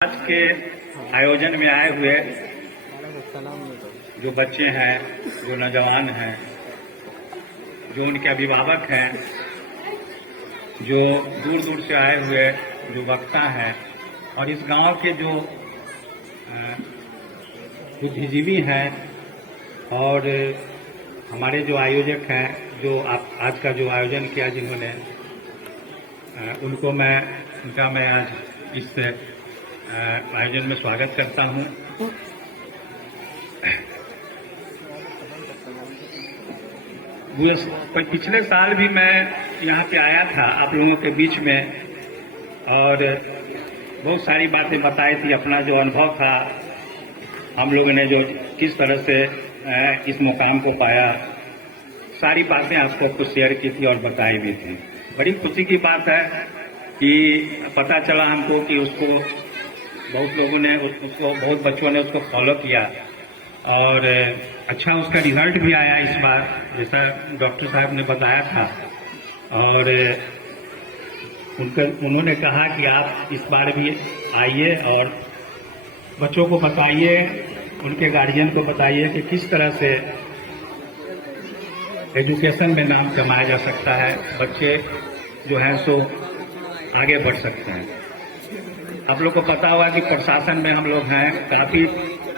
आज के आयोजन में आए हुए जो बच्चे हैं, जो नौजवान हैं, जो उनके अभिभावक हैं, जो दूर दूर से आए हुए जो वक्ता हैं और इस गांव के जो बुद्धिजीवी हैं और हमारे जो आयोजक हैं, जो आज का जो आयोजन किया जिन्होंने, उनका मैं आज इस आयोजन में स्वागत करता हूं। पिछले साल भी मैं यहाँ पे आया था आप लोगों के बीच में और बहुत सारी बातें बताई थी। अपना जो अनुभव था, हम लोगों ने जो किस तरह से इस मुकाम को पाया, सारी बातें आपको कुछ शेयर की थी और बताई भी थी। बड़ी खुशी की बात है कि पता चला हमको कि उसको बहुत लोगों ने बहुत बच्चों ने उसको फॉलो किया और अच्छा उसका रिजल्ट भी आया इस बार, जैसा डॉक्टर साहब ने बताया था। और उन्होंने कहा कि आप इस बार भी आइए और बच्चों को बताइए, उनके गार्जियन को बताइए कि किस तरह से एजुकेशन में नाम कमाया जा सकता है, बच्चे जो हैं सो आगे बढ़ सकते हैं। आप लोग को पता होगा कि प्रशासन में हम लोग हैं, काफी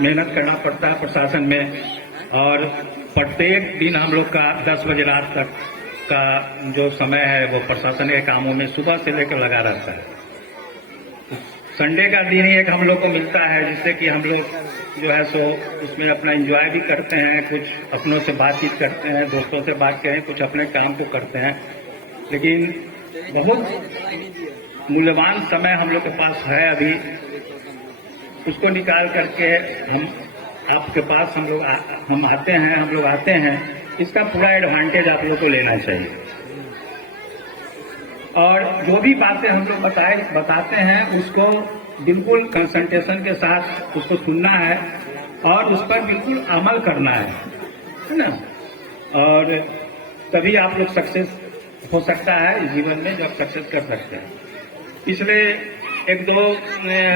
मेहनत करना पड़ता है प्रशासन में और प्रत्येक दिन हम लोग का 10 बजे रात तक का जो समय है वो प्रशासन के कामों में सुबह से लेकर लगा रहता है। संडे का दिन ही एक हम लोग को मिलता है जिससे कि हम लोग जो है सो उसमें अपना एंजॉय भी करते हैं, कुछ अपनों से बातचीत करते हैं, दोस्तों से बात करें, कुछ अपने काम को करते हैं। लेकिन बहुत मूल्यवान समय हम लोग के पास है अभी, उसको निकाल करके हम आपके पास हम लोग आते हैं, इसका पूरा एडवांटेज आप लोग को लेना चाहिए। और जो भी बातें हम लोग बताते हैं उसको बिल्कुल कंसंट्रेशन के साथ उसको सुनना है और उस पर बिल्कुल अमल करना है ना। और तभी आप लोग सक्सेस हो सकता है जीवन में, जो आप सक्सेस कर सकते हैं। पिछले एक दो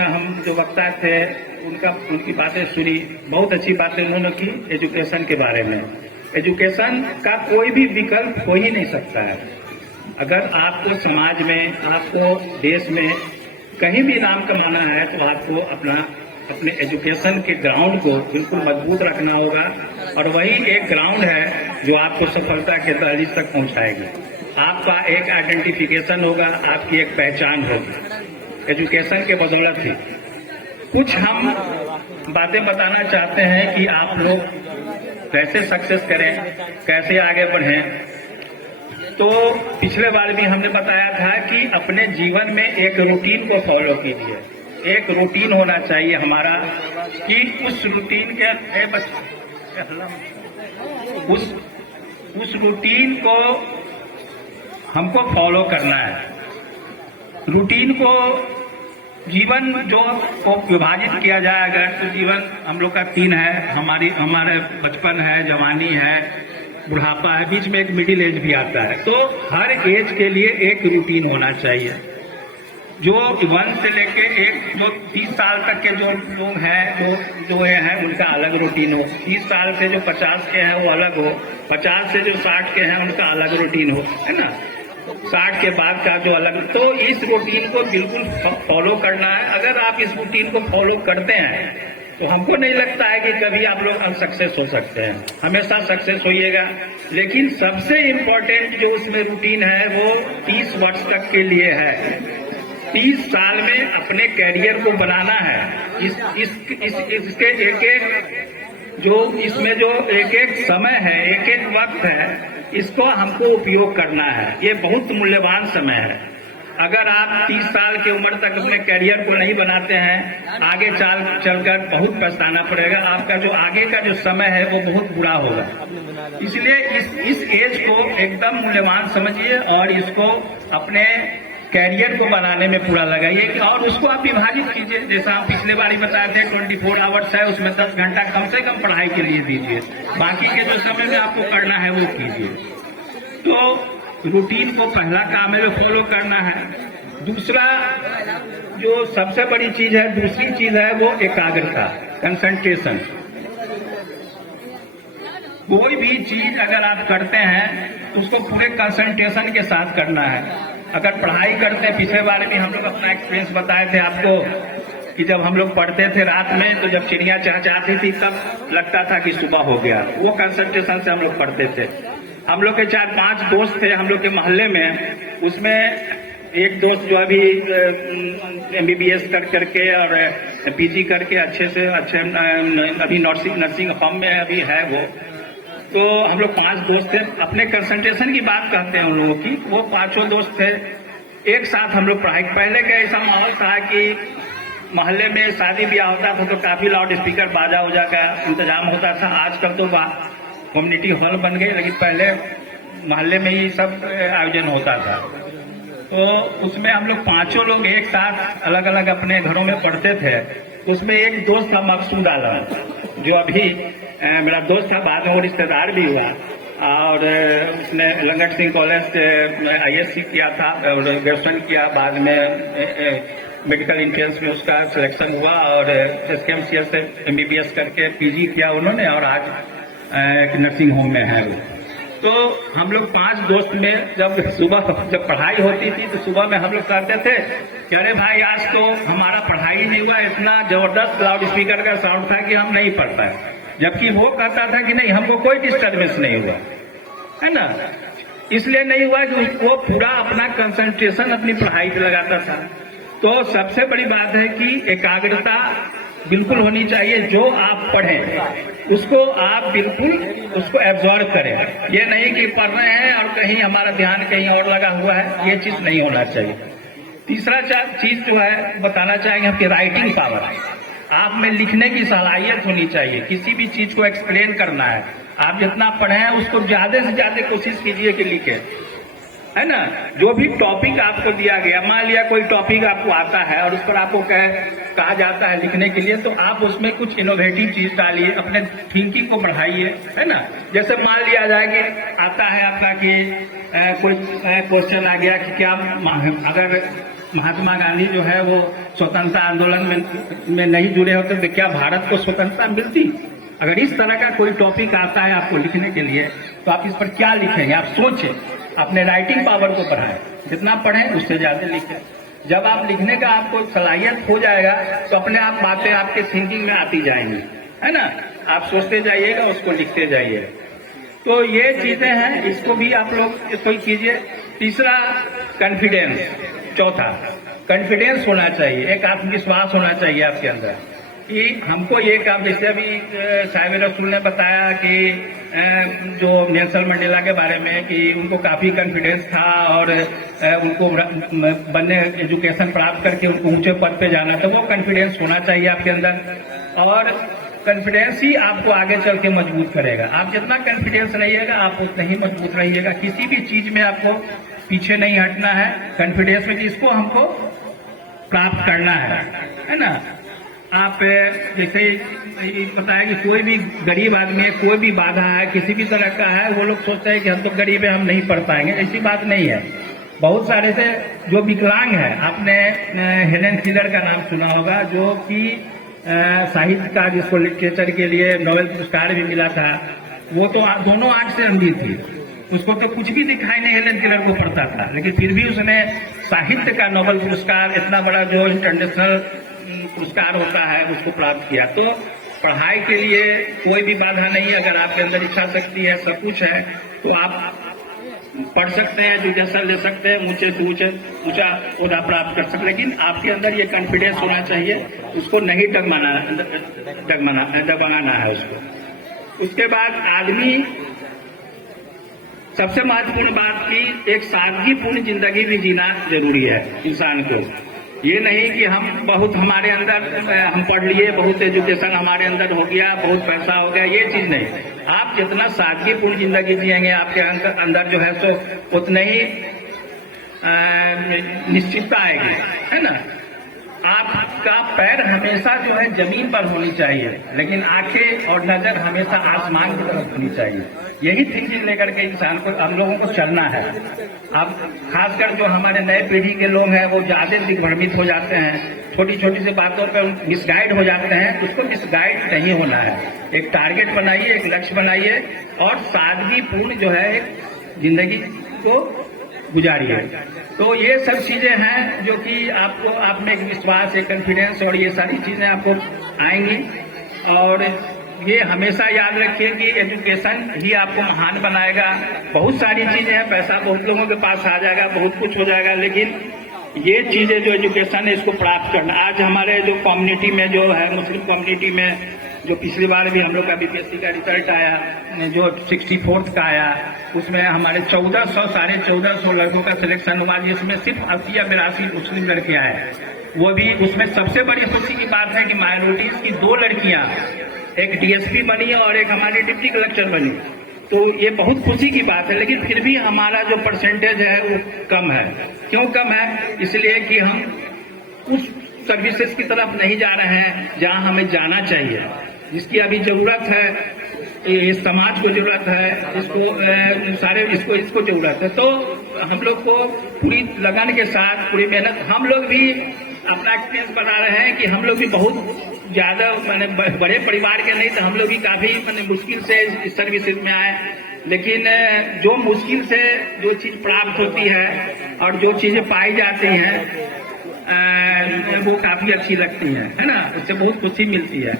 हम जो वक्ता थे उनकी बातें सुनी, बहुत अच्छी बातें उन्होंने की एजुकेशन के बारे में। एजुकेशन का कोई भी विकल्प हो ही नहीं सकता है। अगर आपको समाज में, आपको देश में कहीं भी नाम कमाना है तो आपको अपने एजुकेशन के ग्राउंड को बिल्कुल मजबूत रखना होगा और वही एक ग्राउंड है जो आपको सफलता के दहलीज तक पहुंचाएगी। आपका एक आइडेंटिफिकेशन होगा, आपकी एक पहचान होगी एजुकेशन के बदौलत ही। कुछ हम बातें बताना चाहते हैं कि आप लोग कैसे सक्सेस करें, कैसे आगे बढ़ें। तो पिछले बार भी हमने बताया था कि अपने जीवन में एक रूटीन को फॉलो कीजिए। एक रूटीन होना चाहिए हमारा कि उस रूटीन के उस रूटीन को हमको फॉलो करना है। रूटीन को जीवन जो को विभाजित किया जाए अगर, तो जीवन हम लोग का 3 है। हमारे बचपन है, जवानी है, बुढ़ापा है, बीच में एक मिडिल एज भी आता है। तो हर एज के लिए एक रूटीन होना चाहिए। जो 1 से लेके जो 30 साल तक के जो लोग हैं वो जो हैं उनका अलग रूटीन हो। 30 साल से जो 50 के हैं वो अलग हो। 50 से जो 60 के हैं उनका अलग रूटीन हो, है ना। 60 के बाद का जो अलग। तो इस रूटीन को बिल्कुल फॉलो करना है। अगर आप इस रूटीन को फॉलो करते हैं तो हमको नहीं लगता है कि कभी आप लोग अनसक्सेस हो सकते हैं, हमेशा सक्सेस होइएगा। लेकिन सबसे इम्पोर्टेंट जो उसमें रूटीन है वो 30 वर्ष तक के लिए है। 30 साल में अपने कैरियर को बनाना है। इसके एक एक समय है, एक एक वक्त है, इसको हमको उपयोग करना है। ये बहुत मूल्यवान समय है। अगर आप 30 साल की उम्र तक अपने कैरियर को नहीं बनाते हैं, आगे चलकर बहुत पछताना पड़ेगा। आपका जो आगे का जो समय है वो बहुत बुरा होगा। इसलिए इस एज को एकदम मूल्यवान समझिए और इसको अपने कैरियर को बनाने में पूरा लगाइए और उसको आप विभाजित कीजिए। जैसा हम पिछले बार ही बताए थे 24 आवर्स है, उसमें 10 घंटा कम से कम पढ़ाई के लिए दीजिए। बाकी के जो समय में आपको करना है वो कीजिए। तो रूटीन को पहला काम है जो फॉलो करना है। दूसरा जो सबसे बड़ी चीज है, दूसरी चीज है वो एकाग्रता, कंसंट्रेशन। कोई भी चीज अगर आप करते हैं तो उसको पूरे कंसंट्रेशन के साथ करना है। अगर पढ़ाई करते हैं, पिछले बार भी हम लोग अपना एक्सपीरियंस बताए थे आपको कि जब हम लोग पढ़ते थे रात में तो जब चिड़िया चहचहाती थी तब लगता था कि सुबह हो गया। वो कंसंट्रेशन से हम लोग पढ़ते थे। हम लोग के 4-5 दोस्त थे हम लोग के मोहल्ले में, उसमें एक दोस्त जो अभी MBBS करके और PG करके अच्छे अभी नर्सिंग होम में अभी है वो। तो हम लोग 5 दोस्त थे। अपने कंसंट्रेशन की बात कहते हैं उन लोगों की। वो 5 दोस्त थे, एक साथ हम लोग पढ़ाई। पहले का ऐसा माहौल था कि मोहल्ले में शादी ब्याह होता था तो काफी लाउड स्पीकर बाजा उजा का इंतजाम होता था। आजकल तो कम्युनिटी हॉल बन गए, लेकिन पहले मोहल्ले में ही सब आयोजन होता था। तो उसमें हम लोग 5 लोग एक साथ अलग अलग अपने घरों में पढ़ते थे। उसमें एक दोस्त था मकसूद आलम, जो अभी मेरा दोस्त था, बाद में वो रिश्तेदार भी हुआ। और उसने लंगट सिंह कॉलेज से ISC किया था और ग्रेजुएशन किया। बाद में मेडिकल एंट्रेंस में उसका सिलेक्शन हुआ और SKMCS से MBBS करके PG किया उन्होंने और आज एक नर्सिंग होम में है वो। तो हम लोग 5 दोस्त में जब पढ़ाई होती थी तो सुबह में हम लोग कहते थे कि अरे भाई आज तो हमारा पढ़ाई नहीं हुआ, इतना जबरदस्त लाउड स्पीकर का साउंड था कि हम नहीं पढ़ पाए। जबकि वो कहता था कि नहीं, हमको कोई डिस्टर्बेंस नहीं हुआ, है ना। इसलिए नहीं हुआ कि वो पूरा अपना कंसंट्रेशन अपनी पढ़ाई पे लगाता था। तो सबसे बड़ी बात है कि एकाग्रता बिल्कुल होनी चाहिए। जो आप पढ़ें उसको आप बिल्कुल उसको एब्जॉर्ब करें। ये नहीं कि पढ़ रहे हैं और कहीं हमारा ध्यान कहीं और लगा हुआ है, ये चीज नहीं होना चाहिए। तीसरा चीज जो है बताना चाहेंगे आपकी राइटिंग पावर। आप में लिखने की सलाहियत होनी चाहिए। किसी भी चीज को एक्सप्लेन करना है, आप जितना पढ़े हैं उसको ज्यादा से ज्यादा कोशिश कीजिए कि लिखें, है ना। जो भी टॉपिक आपको दिया गया, मान लिया कोई टॉपिक आपको आता है और उस पर आपको कहा जाता है लिखने के लिए, तो आप उसमें कुछ इनोवेटिव चीज डालिए, अपने थिंकिंग को बढ़ाइए, है ना। जैसे मान लिया जाए कि आता है आपका कि कोई क्वेश्चन आ गया कि क्या अगर महात्मा गांधी जो है वो स्वतंत्रता आंदोलन में नहीं जुड़े होते तो क्या भारत को स्वतंत्रता मिलती। अगर इस तरह का कोई टॉपिक आता है आपको लिखने के लिए तो आप इस पर क्या लिखेंगे, आप सोचें, अपने राइटिंग पावर को बढ़ाएं। जितना पढ़ें उससे ज्यादा लिखें। जब आप लिखने का आपको सलाहियत हो जाएगा तो अपने आप बातें आपके थिंकिंग में आती जाएंगी, है ना। आप सोचते जाइएगा, उसको लिखते जाइएगा। तो ये चीजें हैं, इसको भी आप लोग इसको कीजिए। तीसरा कॉन्फिडेंस। चौथा कॉन्फिडेंस होना चाहिए, एक आत्मविश्वास होना चाहिए आपके अंदर कि हमको ये काम, जैसे अभी साहिब रसूल ने बताया कि जो नेल्सन मंडेला के बारे में कि उनको काफी कॉन्फिडेंस था और उनको बनने एजुकेशन प्राप्त करके उनको ऊंचे पद पे जाना था। वो कॉन्फिडेंस होना चाहिए आपके अंदर और कॉन्फिडेंस ही आपको आगे चल के मजबूत करेगा। आप जितना कॉन्फिडेंस रहिएगा आप उतना ही मजबूत रहिएगा। किसी भी चीज में आपको पीछे नहीं हटना है। कॉन्फिडेंस में जिसको हमको प्राप्त करना है ना। आप जैसे पता है कि कोई भी गरीब आदमी है, कोई भी बाधा है, किसी भी तरह का है, वो लोग सोचते हैं कि हम तो गरीब है, हम नहीं पढ़ पाएंगे। ऐसी बात नहीं है। बहुत सारे से जो विकलांग है, आपने हेलेन केलर का नाम सुना होगा, जो कि साहित्य का जिसको लिटरेचर के लिए नोबेल पुरस्कार भी मिला था, वो तो दोनों आंख से अंधी थी। उसको तो कुछ भी दिखाई नहीं हेलेन केलर को पड़ता था, लेकिन फिर भी उसने साहित्य का नोबेल पुरस्कार, इतना बड़ा जो इंटरनेशनल पुरस्कार होता है, उसको प्राप्त किया। तो पढ़ाई के लिए कोई भी बाधा नहीं है। अगर आपके अंदर इच्छा शक्ति है, सब कुछ है, तो आप पढ़ सकते हैं, एजुकेशन ले सकते हैं, ऊंचे से ऊंचा ओहदा प्राप्त कर सकते हैं। लेकिन आपके अंदर ये कॉन्फिडेंस होना चाहिए, उसको नहीं डगमगाना है उसको। उसके बाद आदमी, सबसे महत्वपूर्ण बात की एक सादगीपूर्ण जिंदगी भी जीना जरूरी है इंसान को। ये नहीं कि हम बहुत हमारे अंदर हम पढ़ लिए, बहुत एजुकेशन हमारे अंदर हो गया, बहुत पैसा हो गया, ये चीज नहीं। आप जितना सादगीपूर्ण जिंदगी जिएंगे आपके अंदर जो है सो उतने ही निश्चितता आएगी, है ना। आपका पैर हमेशा जो है जमीन पर होनी चाहिए, लेकिन आंखें और नजर हमेशा आसमान की तरफ होनी चाहिए। यही थिंकिंग लेकर के इंसान को, हम लोगों को चलना है। अब खासकर जो हमारे नए पीढ़ी के लोग हैं वो ज्यादा दिग्भ्रमित हो जाते हैं, छोटी छोटी सी बातों पर मिसगाइड हो जाते हैं। उसको मिसगाइड नहीं होना है। एक टारगेट बनाइए, एक लक्ष्य बनाइए और सादगीपूर्ण जो है एक जिंदगी को गुजारिए। तो ये सब चीजें हैं जो कि आपको, आप में एक विश्वास, एक कॉन्फिडेंस और ये सारी चीजें आपको आएंगी। और ये हमेशा याद रखिए कि एजुकेशन ही आपको महान बनाएगा। बहुत सारी चीजें हैं, पैसा बहुत लोगों के पास आ जाएगा, बहुत कुछ हो जाएगा, लेकिन ये चीजें जो एजुकेशन है इसको प्राप्त करना। आज हमारे जो कम्युनिटी में जो है, मुस्लिम कम्युनिटी में जो पिछली बार भी हम लोग का बीपीएससी का रिजल्ट आया, जो 64th का आया, उसमें हमारे 1400 लड़कों का सिलेक्शन हुआ, जिसमें सिर्फ 82 मुस्लिम लड़कियां हैं। वो भी उसमें सबसे बड़ी खुशी की बात है कि माइनॉरिटीज की 2 लड़कियां, एक डीएसपी बनी और एक हमारी डिप्टी कलेक्टर बनी। तो ये बहुत खुशी की बात है, लेकिन फिर भी हमारा जो परसेंटेज है वो कम है। क्यों कम है? इसलिए कि हम उस सर्विसेज की तरफ नहीं जा रहे हैं जहां हमें जाना चाहिए, जिसकी अभी जरूरत है। इस समाज को जरूरत है, इसको जरूरत है। तो हम लोग को पूरी लगन के साथ, पूरी मेहनत, हम लोग भी अपना एक्सपीरियंस बता रहे हैं कि हम लोग भी बहुत ज्यादा मैंने बड़े परिवार के नहीं, तो हम लोग भी काफी मैंने मुश्किल से इस सर्विसेज में आए। लेकिन जो मुश्किल से जो चीज प्राप्त होती है और जो चीजें पाई जाती हैं वो काफी अच्छी लगती है ना, उससे बहुत खुशी मिलती है।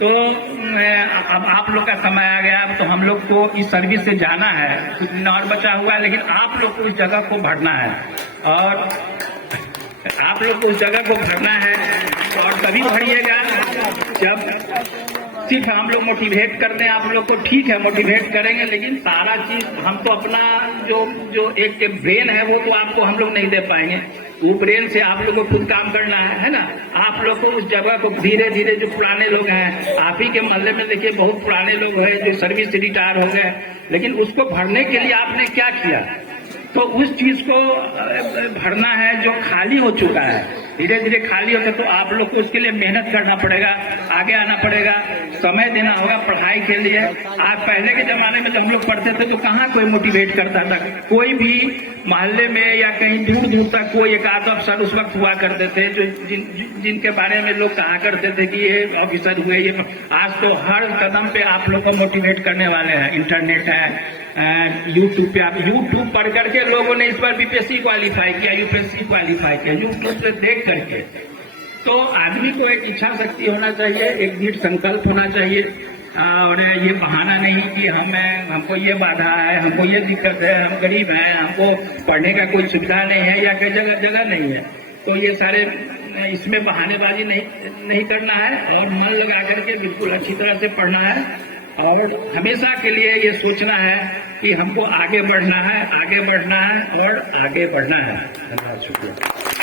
तो अब आप लोग का समय आ गया, तो हम लोग को इस सर्विस से जाना है। कुछ दिन और बचा हुआ है, लेकिन आप लोग को इस जगह को भरना है और आप लोग को उस जगह को भरना है। और तभी भरिएगा जब सिर्फ हम लोग मोटिवेट करते हैं आप लोग को। ठीक है, मोटिवेट करेंगे, लेकिन सारा चीज हम तो अपना जो एक ब्रेन है वो तो आपको हम लोग नहीं दे पाएंगे। वो ब्रेन से आप लोग को खुद काम करना है ना। आप लोग को उस जगह को धीरे धीरे, जो पुराने लोग हैं, आप ही के मोहल्ले में देखिए बहुत पुराने लोग हैं जो सर्विस से रिटायर हो गए, लेकिन उसको भरने के लिए आपने क्या किया? तो उस चीज को भरना है जो खाली हो चुका है, धीरे धीरे खाली होता है। तो आप लोग को उसके लिए मेहनत करना पड़ेगा, आगे आना पड़ेगा, समय देना होगा पढ़ाई के लिए। आज पहले के जमाने में जब हम लोग पढ़ते थे तो कहाँ कोई मोटिवेट करता था? कोई भी मोहल्ले में या कहीं दूर दूर तक कोई एक आध अफसर उस वक्त हुआ करते थे जो जिनके बारे में लोग कहा करते थे कि ये ऑफिसर हुए, ये। आज तो हर कदम पे आप लोग को मोटिवेट करने वाले हैं। इंटरनेट है, यूट्यूब पे, आप यूट्यूब पढ़ करके लोगों ने इस बार बीपीएससी क्वालिफाई किया, यूपीएससी क्वालिफाई किया, यूट्यूब से देख करके। तो आदमी को एक इच्छा शक्ति होना चाहिए, एक दृढ़ संकल्प होना चाहिए। और ये बहाना नहीं कि हमको ये बाधा है, हमको ये दिक्कत है, हम गरीब हैं, हमको पढ़ने का कोई सुविधा नहीं है या कोई जगह नहीं है। तो ये सारे इसमें बहानेबाजी नहीं करना है और मन लगा करके बिल्कुल अच्छी तरह से पढ़ना है। और हमेशा के लिए ये सोचना है कि हमको आगे बढ़ना है, आगे बढ़ना है और आगे बढ़ना है। धन्यवाद, शुक्रिया।